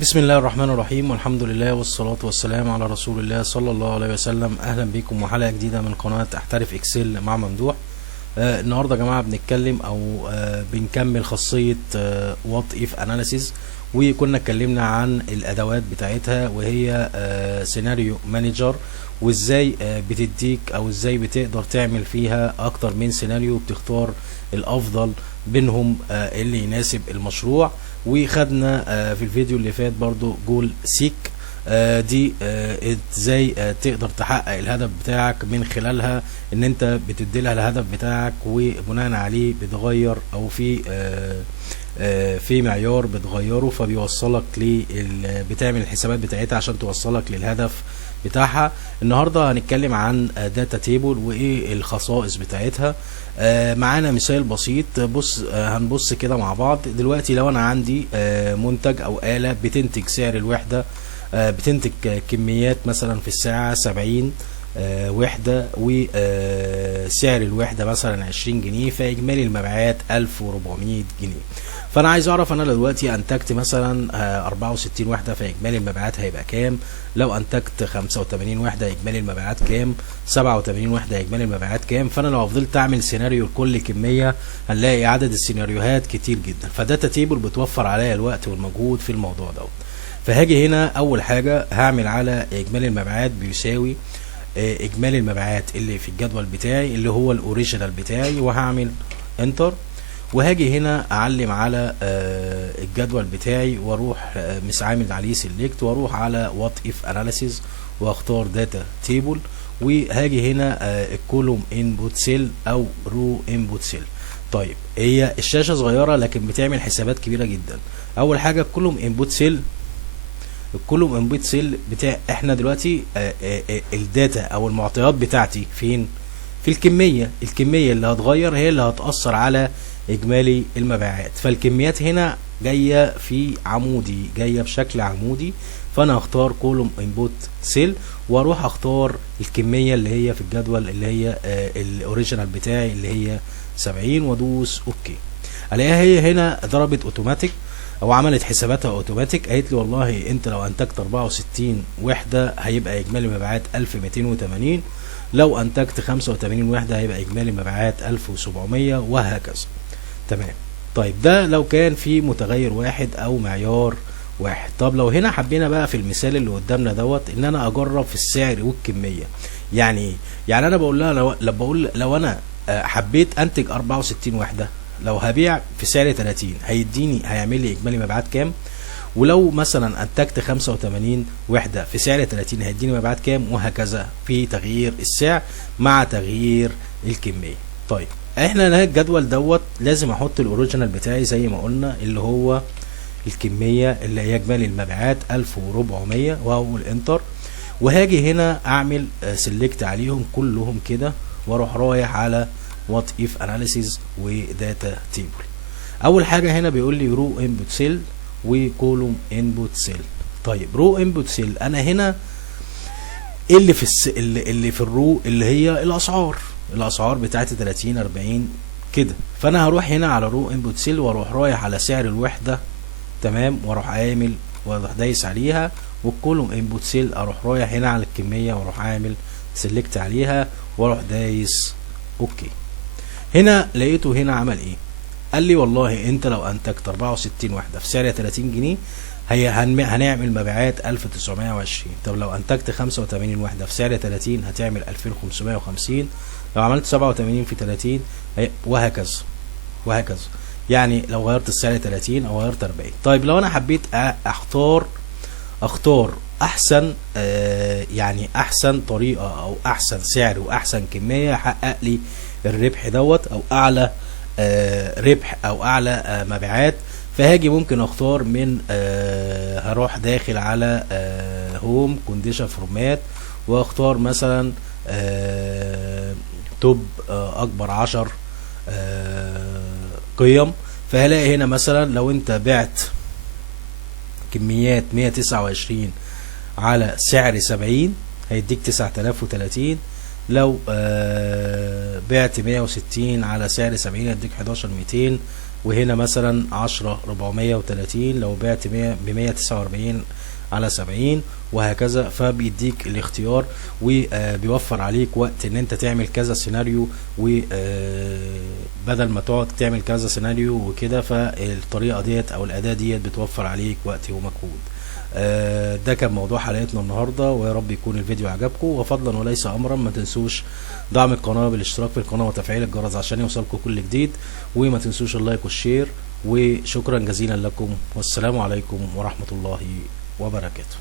بسم الله الرحمن الرحيم، والحمد لله والصلاة والسلام على رسول الله صلى الله عليه وسلم. أهلا بكم وحلقة جديدة من قناة احترف اكسل مع ممدوح. النهاردة يا جماعة بنتكلم أو بنكمل خاصية وات اف اناليسيز، وكنا اتكلمنا عن الأدوات بتاعتها وهي سيناريو مانجر، وازاي بتديك او ازاي بتقدر تعمل فيها اكتر من سيناريو، بتختار الافضل بينهم اللي يناسب المشروع. وخدنا في الفيديو اللي فات برضو جول سيك، دي ازاي تقدر تحقق الهدف بتاعك من خلالها، ان انت بتديلها الهدف بتاعك وبناء عليه بتغير او في معيار بتغيره، فبيوصلك بتعمل الحسابات بتاعتها عشان توصلك للهدف بتاعها. النهارده هنتكلم عن داتا تيبل وايه الخصائص بتاعتها. معانا مثال بسيط. بص، هنبص كده مع بعض دلوقتي. لو انا عندي منتج او آلة بتنتج سعر الوحدة، بتنتج كميات مثلا في الساعة 70 وحدة، وسعر الوحدة مثلا 20 جنيه، فإجمالي المبيعات 1400 جنيه. فأنا عايز أعرف أنا دلوقتي أنتجت مثلا 64 وحدة، فإجمالي المبيعات هيبقى كام؟ لو أنتجت 85 وحدة إجمالي المبيعات كام؟ 87 وحدة إجمالي المبيعات كام؟ فأنا لو فضلت أعمل سيناريو لكل كمية هنلاقي عدد السيناريوهات كتير جدا، فداتا تيبل بتوفر عليا الوقت والمجهود في الموضوع دوت. فهاجي هنا اول حاجة هعمل على اجمالي المبيعات بيساوي اجمالي المبيعات اللي في الجدول بتاعي اللي هو الاوريجينال بتاعي، وهعمل انتر. وهاجي هنا اعلم على الجدول بتاعي واروح عامل عليه سيلكت، واروح على وات اف اناليسيز واختار داتا تيبل، وهاجي هنا الكولوم انبوت سيل او رو انبوت سيل. طيب، هي الشاشة صغيرة لكن بتعمل حسابات كبيرة جدا. اول حاجة الكولوم انبوت سيل، الكولوم انبوت سيل بتاع احنا دلوقتي الداتا او المعطيات بتاعتي فين؟ في الكمية اللي هتغير هي اللي هتأثر على اجمالي المبيعات. فالكميات هنا جاية في عمودي، جاية بشكل عمودي، فانا هختار كولوم انبوت سيل واروح اختار الكمية اللي هي في الجدول اللي هي الاوريجينال بتاعي اللي هي 70، وادوس اوكي. الاقيها هي هنا ضربت اوتوماتيك او عملت حساباتها اوتوماتيك. قالت لي والله انت لو انتجت 64 وحده هيبقى اجمالي مبيعات 1280، لو انتجت 85 وحده هيبقى اجمالي مبيعات 1700، وهكذا. تمام. طيب، ده لو كان في متغير واحد او معيار واحد. طب لو هنا حبينا بقى في المثال اللي قدامنا دوت ان انا اجرب في السعر والكميه. يعني ايه؟ يعني انا بقول لها لو انا حبيت انتج 64 وحده، لو هبيع في سعر 30 هيعمل لي اجمالي مبيعات كام؟ ولو مثلا انتجت 85 وحده في سعر 30 هيديني مبيعات كام؟ وهكذا في تغيير السعر مع تغيير الكميه. طيب، احنا هنا الجدول دوت لازم احط الاوريجينال بتاعي زي ما قلنا اللي هو الكميه اللي هي اجمالي المبيعات 1400، واقول انتر. وهاجي هنا اعمل سيلكت عليهم كلهم كده، واروح رايح على وات اف اناليسيز وداتا تيبل. اول حاجه هنا بيقول لي رو انبوت سيل وكولوم انبوت سيل. طيب، رو انبوت سيل انا هنا اللي في اللي في الرو اللي هي الاسعار بتاعتي 30 40 كده. فانا هروح هنا على رو انبوت سيل واروح رايح على سعر الوحده، تمام، واروح عامل واروح دايس عليها. والكولوم انبوت سيل اروح رايح هنا على الكميه واروح عامل سيلكت عليها واروح دايس اوكي. هنا لقيته هنا عمل ايه؟ قال لي والله انت لو انتجت 64 وحده في سعر 30 جنيه هنعمل مبيعات 1920. طب لو انتجت 85 وحده في سعر 30 هتعمل 2550. لو عملت 87 في 30 وهكذا. يعني لو غيرت السعر 30 او غيرت 40. طيب، لو انا حبيت اختار احسن يعني احسن طريقه او احسن سعر واحسن كميه يحقق لي الربح دوت او اعلى ربح او اعلى مبيعات، فهاجي ممكن اختار من هروح داخل على هوم كونديشن فورمات واختار مثلا توب اكبر 10 قيم. فهلاقي هنا مثلا لو انت بعت كميات 129 على سعر 70 هيديك 9030. لو بعت 160 على سعر 70 هيديك 11200. وهنا مثلا 10 430 لو بعت ب 149 على 70 وهكذا. فبيديك الاختيار وبيوفر عليك وقت ان انت تعمل كذا سيناريو، وبدل ما تقعد تعمل كذا سيناريو وكده، فالطريقة ديت او الاداة ديت بتوفر عليك وقت ومجهود. ده كان موضوع حلقتنا النهاردة، ويا رب يكون الفيديو عجبكم. وفضلا وليس امرا ما تنسوش دعم القناة بالاشتراك في القناة وتفعيل الجرس عشان يوصلكم كل جديد، وما تنسوش اللايك والشير. وشكرا جزيلا لكم، والسلام عليكم ورحمة الله وبركاته.